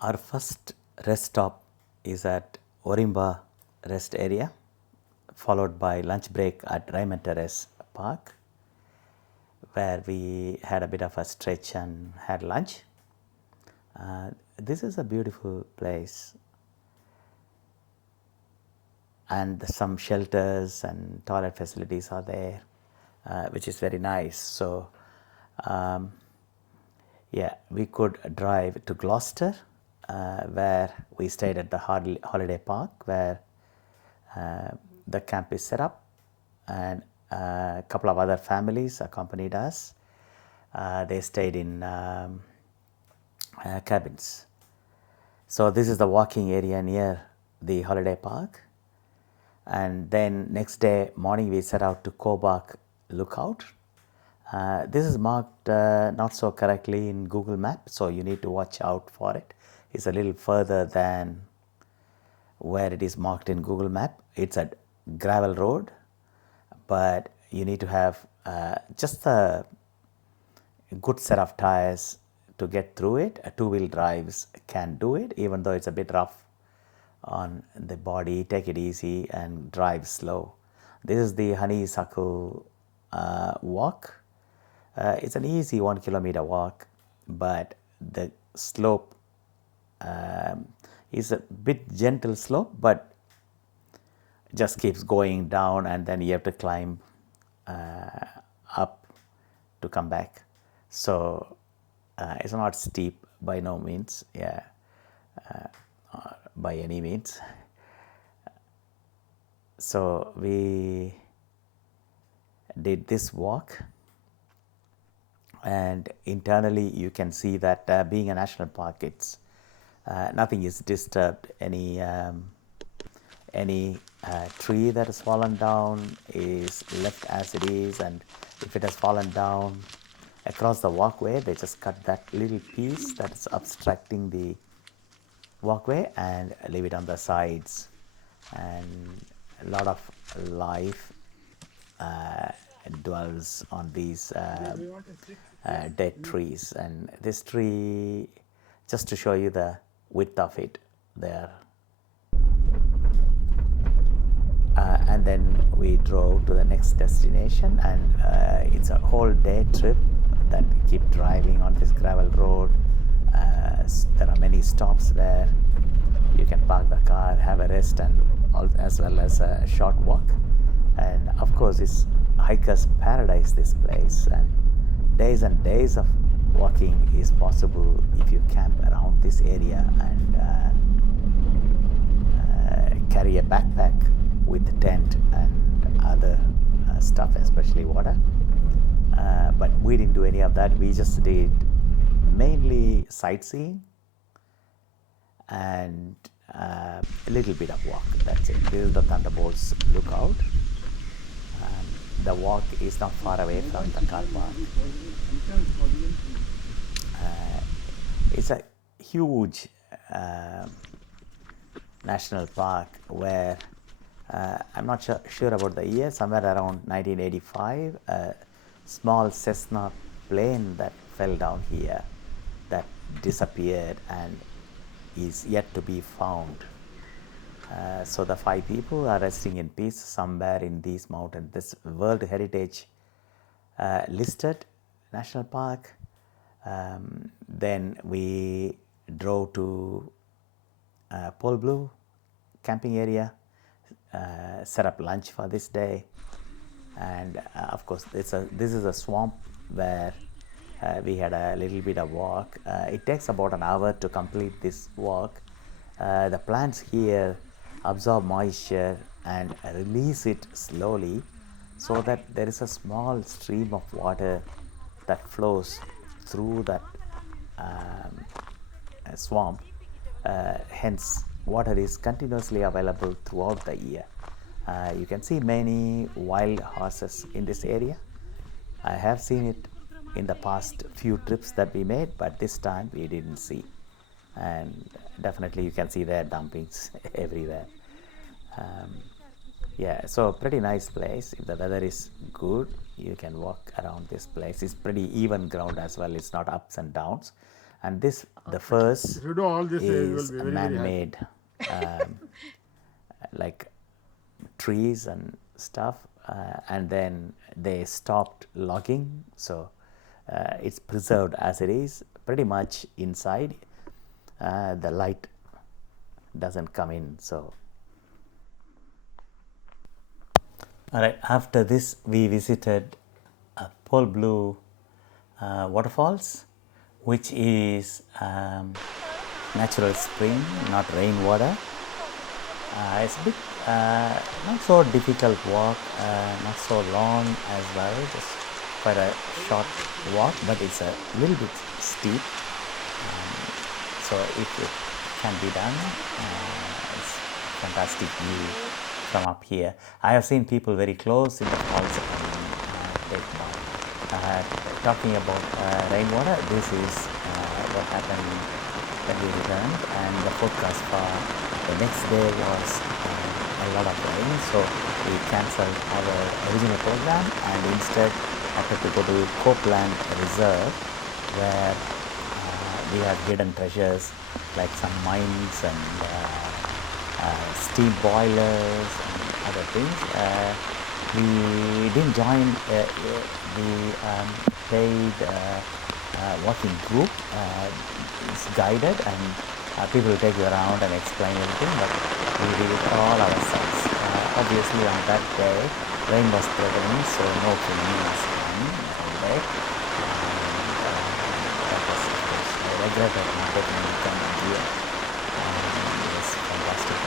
Our first rest stop is at Orimba rest area, followed by lunch break at Raymond Terrace Park, where we had a bit of a stretch and had lunch. This is a beautiful place, and some shelters and toilet facilities are there, which is very nice. So, yeah, we could drive to Gloucester, where we stayed at the holiday park, where the camp is set up, and a couple of other families accompanied us. They stayed in cabins. So this is the walking area near the holiday park. And then next day morning we set out to Cobark Lookout. This is marked not so correctly in Google Map, so you need to watch out for it. It's a little further than where it is marked in Google Map. It's a gravel road, but you need to have just a good set of tires to get through it. Two-wheel drives can do it, even though it's a bit rough on the body. Take it easy and drive slow. This is the honeysuckle walk. It's an easy 1 kilometer walk, but the slope is a bit gentle slope, but just keeps going down, and then you have to climb up to come back. So it's not steep by no means, yeah, by any means. So we did this walk, and internally you can see that being a national park, it's nothing is disturbed. Any tree that has fallen down is left as it is, and if it has fallen down across the walkway, they just cut that little piece that is obstructing the walkway and leave it on the sides. And a lot of life dwells on these dead trees. And this tree, just to show you the width of it there. And then we drove to the next destination, and it's a whole day trip that we keep driving on this gravel road. There are many stops where you can park the car, have a rest, and as well as a short walk. And of course, it's hiker's paradise, this place, and days of walking is possible if you camp around this area and carry a backpack with tent and other stuff, especially water. But we didn't do any of that. We just did mainly sightseeing and a little bit of walk. That's it. This is the Thunderbolts Lookout. The walk is not far away from the car park. It's a huge national park where I'm not sure about the year, somewhere around 1985, a small Cessna plane that fell down here that disappeared and is yet to be found. So the 5 people are resting in peace somewhere in these mountains. This World Heritage listed national park. Then we drove to Pole Blue camping area, set up lunch for this day, and of course this is a swamp where we had a little bit of walk. It takes about an hour to complete this walk. The plants here absorb moisture and release it slowly, so that there is a small stream of water that flows through that swamp. Hence, water is continuously available throughout the year. You can see many wild horses in this area. I have seen it in the past few trips that we made, but this time we didn't see. And definitely you can see their dumpings everywhere. Yeah, so pretty nice place. If the weather is good, you can walk around this place. It's pretty even ground as well. It's not ups and downs. and this the first If you do all this, you will is be very, very happy. man-made, like trees and stuff, and then they stopped logging, so it's preserved as it is pretty much inside. The light doesn't come in. So all right, after this we visited Pole Blue waterfalls, which is natural spring, not rainwater. It's a bit not so difficult walk, not so long as well, just quite a short walk, but it's a little bit steep. So if it can be done, it's fantastic view from up here. I have seen people very close in the falls and take bath. Talking about rainwater, this is what happened when we returned, and the forecast for the next day was a lot of rain, so we cancelled our original program and instead wanted to go to Copeland Reserve, where we have hidden treasures like some mines and steam boilers and other things. We didn't join the paid walking group. It's guided and people will take you around and explain everything, but we did it all ourselves. Obviously on that day rain was threatening, so no canoeing was done on the day. That was, of course, I regret that not taking any time here. It was fantastic.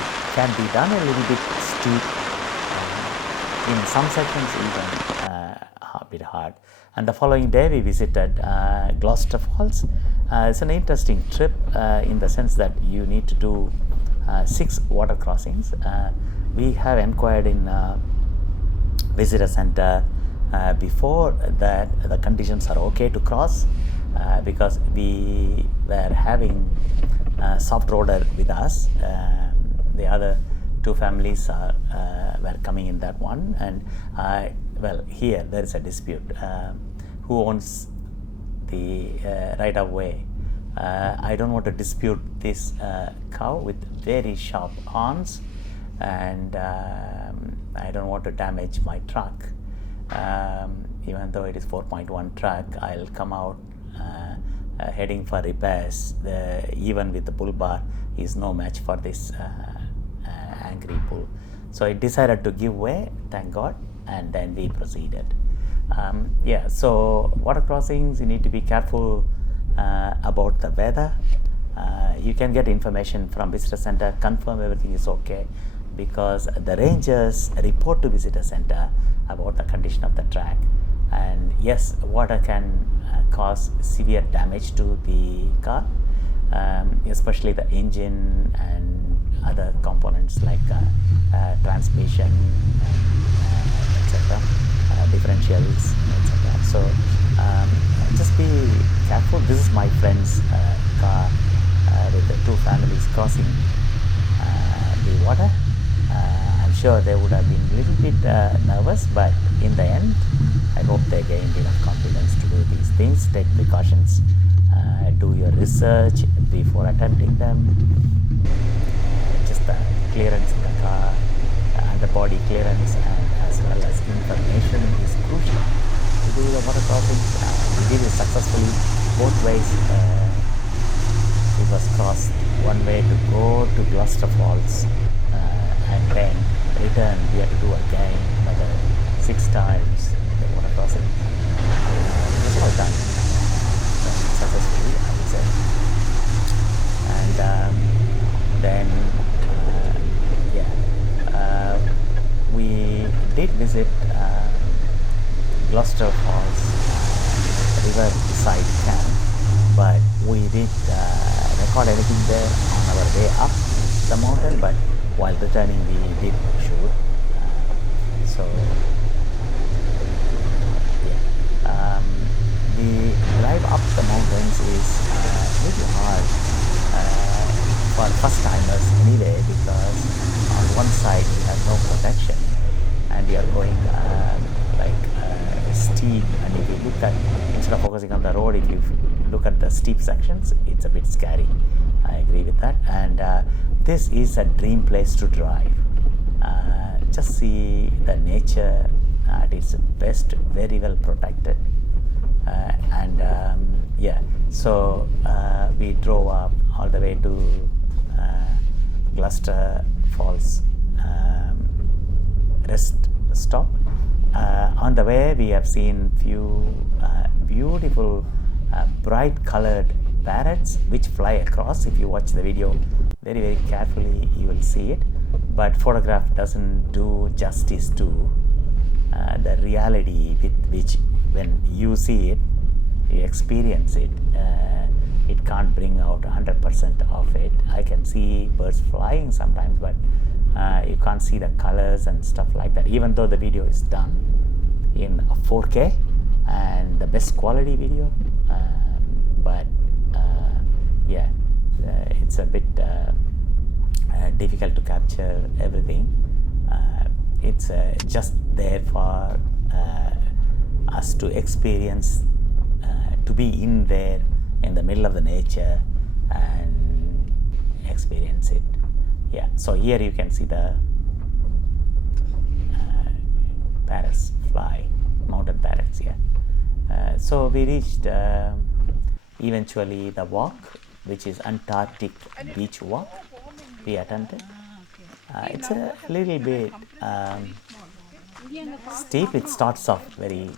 It can be done a little bit steep, in some sections even a bit hard. And the following day we visited Gloucester Falls. It's an interesting trip in the sense that you need to do 6 water crossings. We have inquired in visitor center before that the conditions are okay to cross, because we were having soft roader with us. The other 2 families were coming in that one, and well, here there is a dispute. Who owns the right of way? I don't want to dispute this cow with very sharp horns, and I don't want to damage my truck. Even though it is 4.1 truck, I'll come out heading for repairs. Even with the bull bar is no match for this angry bull. So I decided to give way, thank God, and then we proceeded. Yeah, so water crossings, you need to be careful about the weather. You can get information from visitor center, confirm everything is okay, because the rangers report to visitor center about the condition of the track. And yes, water can cause severe damage to the car, especially the engine and other components like transmission, etc., differentials, etc. So just be careful. This is my friend's car with the 2 families crossing the water. I'm sure they would have been a little bit nervous, but in the end I hope they gained enough confidence to do these things. Take precautions, do your research before attempting them. Just the clearance in the car, underbody clearance, and as well as information is crucial to do the water crossing. We did it successfully both ways. It was crossed one way to go to Gloucester Falls, and then return we had to do again another 6 times the water crossing. It was all done successfully, I would say. And then we did visit Gloucester Falls riverside camp, but we did record anything there on our way up the mountain, but while returning we did shoot. So yeah, the drive up the mountains is really hard for first timers anyway, because on one side you have no protection and you are going like steep, and if you look at, instead of focusing on the look at the steep sections, it's a bit scary. I agree with that. And this is a dream place to drive. Just see the nature at its best, very well protected. Yeah, so we drove up all the way to Gloucester Falls rest stop. On the way, we have seen few beautiful bright colored parrots which fly across. If you watch the video very, very carefully, you will see it, but photograph doesn't do justice to the reality with which, when you see it, you experience it, it can't bring out 100% of it. I can see birds flying sometimes, but you can't see the colors and stuff like that, even though the video is done in 4K and the best quality video. But yeah, it's a bit difficult to capture everything. It's just there for us to experience, to be in there in the middle of the nature and experience it. Yeah, so here you can see the parrots fly, mountain parrots. Yeah. So we reached eventually the walk, which is Antarctic Beach Walk. We attended. It's a little bit steep. It starts off very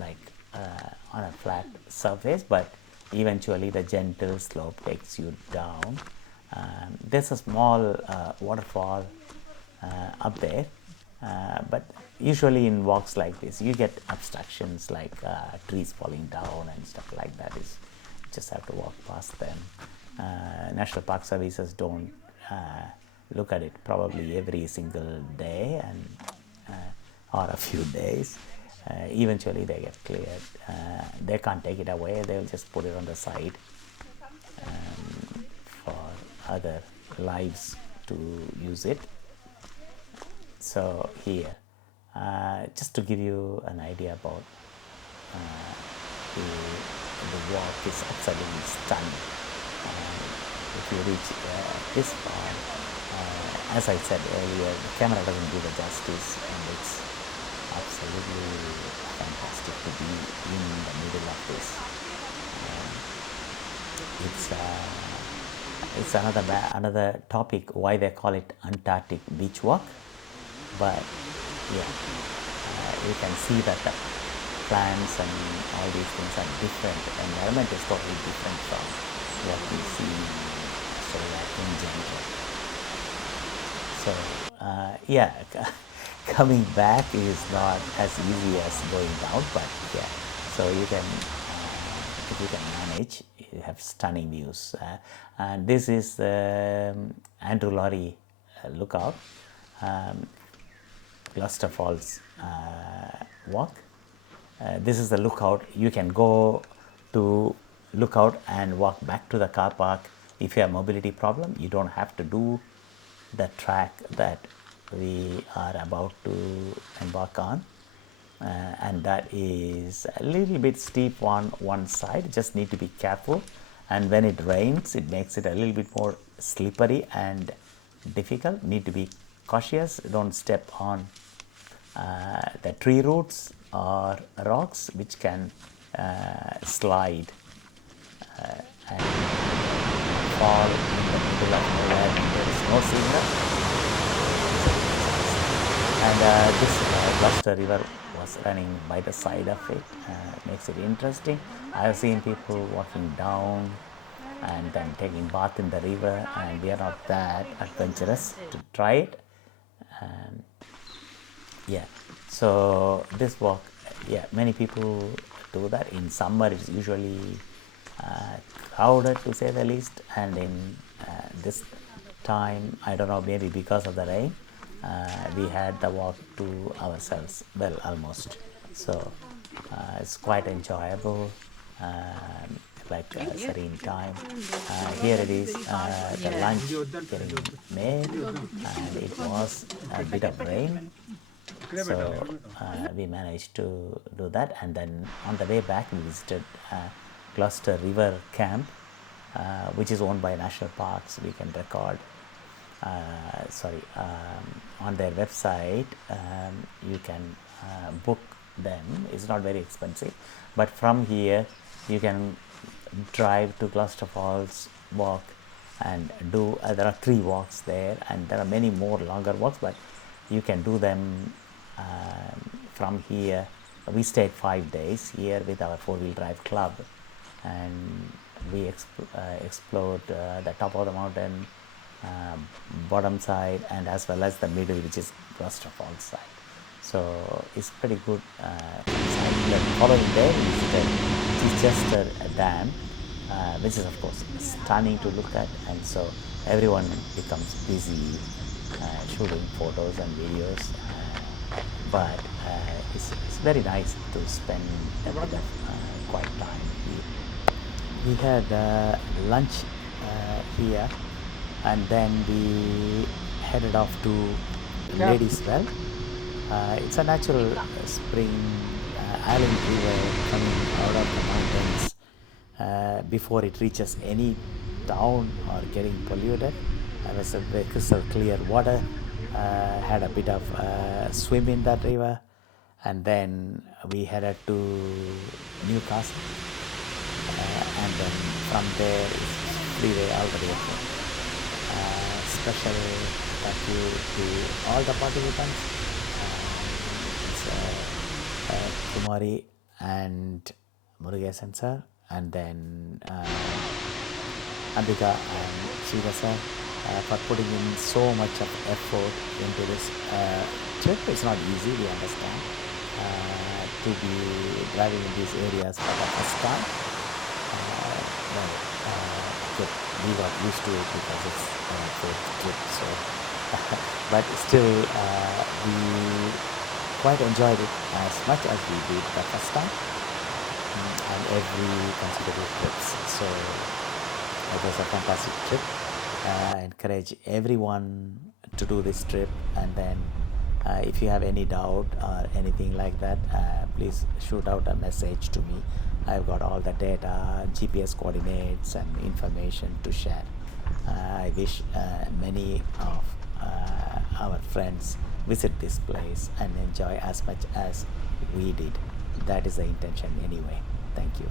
like on a flat surface, but eventually the gentle slope takes you down. There's a small waterfall up there, but usually in walks like this you get obstructions like trees falling down and stuff like that. Is just have to walk past them. National Park Services don't look at it probably every single day and or a few days. Eventually they get cleared. They can't take it away, they'll just put it on the side for other lives to use it. So here, just to give you an idea about the walk is absolutely stunning. If you reach this far, as I said earlier, the camera doesn't do the justice, and it's absolutely fantastic to be in the middle of this. It's another topic why they call it Antarctic Beach Walk, but yeah, you can see that the plants and all these things are different. The environment is totally different from what we see in general. So yeah, coming back is not as easy as going down, but yeah, so you can, if you can manage, you have stunning views. And this is the Andrew Laurie lookout, Gloucester Falls walk. This is the lookout. You can go to lookout and walk back to the car park. If you have mobility problem, you don't have to do the track that we are about to embark on, and that is a little bit steep on one side. Just need to be careful, and when it rains it makes it a little bit more slippery and difficult. Need to be cautious, don't step on the tree roots or rocks which can slide and fall in the middle of nowhere. There is no signal. And this Gloucester River was running by the side of it. Makes it interesting. I have seen people walking down and then taking bath in the river, and we are not that adventurous to try it. Yeah, so this walk, yeah, many people do that. In summer it's usually crowded, to say the least, and in this time, I don't know, maybe because of the rain, we had the walk to ourselves, well, almost. So it's quite enjoyable, like a serene time. Here it is, the lunch getting made, and it was a bit of rain, so we managed to do that. And then on the way back we visited Gloucester River Camp, which is owned by National Parks. We can record. On their website, you can book them. It's not very expensive, but from here you can drive to Gloucester Falls, walk, and do. There are 3 walks there, and there are many more longer walks, but you can do them from here. We stayed 5 days here with our 4-wheel drive club, and we explored the top of the mountain, bottom side, and as well as the middle, which is Gloucester Falls side. So it's pretty good. The following day we visited Chichester Dam, which is of course stunning to look at, and so everyone becomes busy shooting photos and videos, but it's very nice to spend a bit of quiet time here. We had lunch here, and then we headed off to Ladies Well. It's a natural spring, island river coming out of the mountains before it reaches any town or getting polluted. It was a very crystal clear water. Had a bit of swim in that river, and then we headed to Newcastle, and then from there is freeway out of the airport. Special thank you to all the participants. Kumari and Murugesan sir, and then Ambika and Shiva sir for putting in so much of effort into this trip. It's not easy, we understand, to be driving in these areas for the first time. But we got used to it because it's our 4th trip. So, but still, we quite enjoyed it as much as we did the first time, and every consecutive trips. So it was a fantastic trip. I encourage everyone to do this trip, and then if you have any doubt or anything like that, please shoot out a message to me. I've got all the data, GPS coordinates and information to share. I wish many of our friends visit this place and enjoy as much as we did. That is the intention anyway. Thank you.